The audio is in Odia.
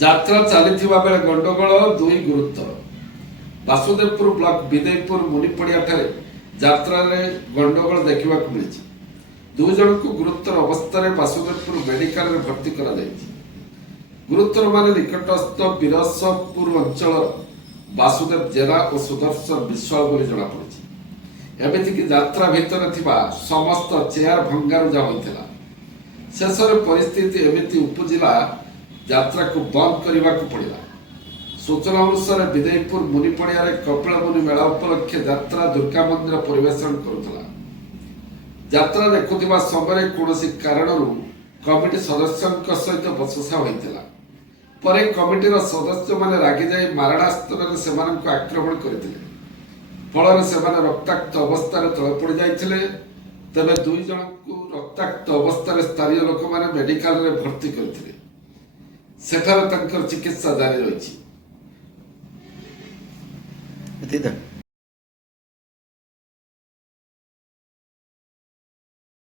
ଯାତ୍ରା ଚାଲିଥିବା ବେଳେ ଗଣ୍ଡଗୋଳ ଦୁଇ ଗୁରୁତର। ବାସୁଦେବପୁର ବ୍ଲକ ବିଦେଇପୁର ମୁନିପଡ଼ିଆ ଠାରେ ଯାତ୍ରାରେ ଗଣ୍ଡଗୋଳ ଦେଖିବାକୁ ମିଳିଛି। ଦୁଇ ଜଣଙ୍କୁ ଗୁରୁତର ଅବସ୍ଥାରେ ବାସୁଦେବପୁର ମେଡିକାଲରେ ଭର୍ତ୍ତି କରାଯାଇଛି। ଗୁରୁତରମାନେ ନିକଟସ୍ଥ ବିରସପୁର ଅଞ୍ଚଳର ବାସୁଦେବ ଜେନା ଓ ସୁଦର୍ଶନ ବିଶ୍ୱାଳ ବୋଲି ଜଣାପଡ଼ିଛି। ଏମିତିକି ଯାତ୍ରା ଭିତରେ ଥିବା ସମସ୍ତ ଚେୟାର ଭଙ୍ଗାରୁଜା ହୋଇଥିଲା। ଶେଷରେ ପରିସ୍ଥିତି ଏମିତି ଉପୁଜିଲା ଯାତ୍ରାକୁ ବନ୍ଦ କରିବାକୁ ପଡ଼ିଲା। ସୂଚନା ଅନୁସାରେ ବିଦେଇପୁର ମୁନିପଡ଼ିଆରେ କପିଳମୁନି ମେଳା ଉପଲକ୍ଷେ ଯାତ୍ରା ଦୁର୍ଗା ମନ୍ଦିର ପରିବେଷଣ କରୁଥିଲା। ଯାତ୍ରା ଦେଖୁଥିବା ସମୟରେ କୌଣସି କାରଣରୁ କମିଟି ସଦସ୍ୟଙ୍କ ସହିତ ବଚସା ହୋଇଥିଲା। ପରେ କମିଟିର ସଦସ୍ୟମାନେ ରାଗିଯାଇ ମାରଣାସ୍ତ୍ରରେ ସେମାନଙ୍କୁ ଆକ୍ରମଣ କରିଥିଲେ। ଫଳରେ ସେମାନେ ରକ୍ତାକ୍ତ ଅବସ୍ଥାରେ ତଳେ ପଡ଼ି ଯାଇଥିଲେ। ତେବେ ଦୁଇ ଜଣଙ୍କୁ ରକ୍ତାକ୍ତ ଅବସ୍ଥାରେ ସ୍ଥାନୀୟ ଲୋକମାନେ ମେଡିକାଲରେ ଭର୍ତ୍ତି କରିଥିଲେ। ସେଠାରେ ତାଙ୍କର ଚିକିତ୍ସା ଜାରି ରହିଛି।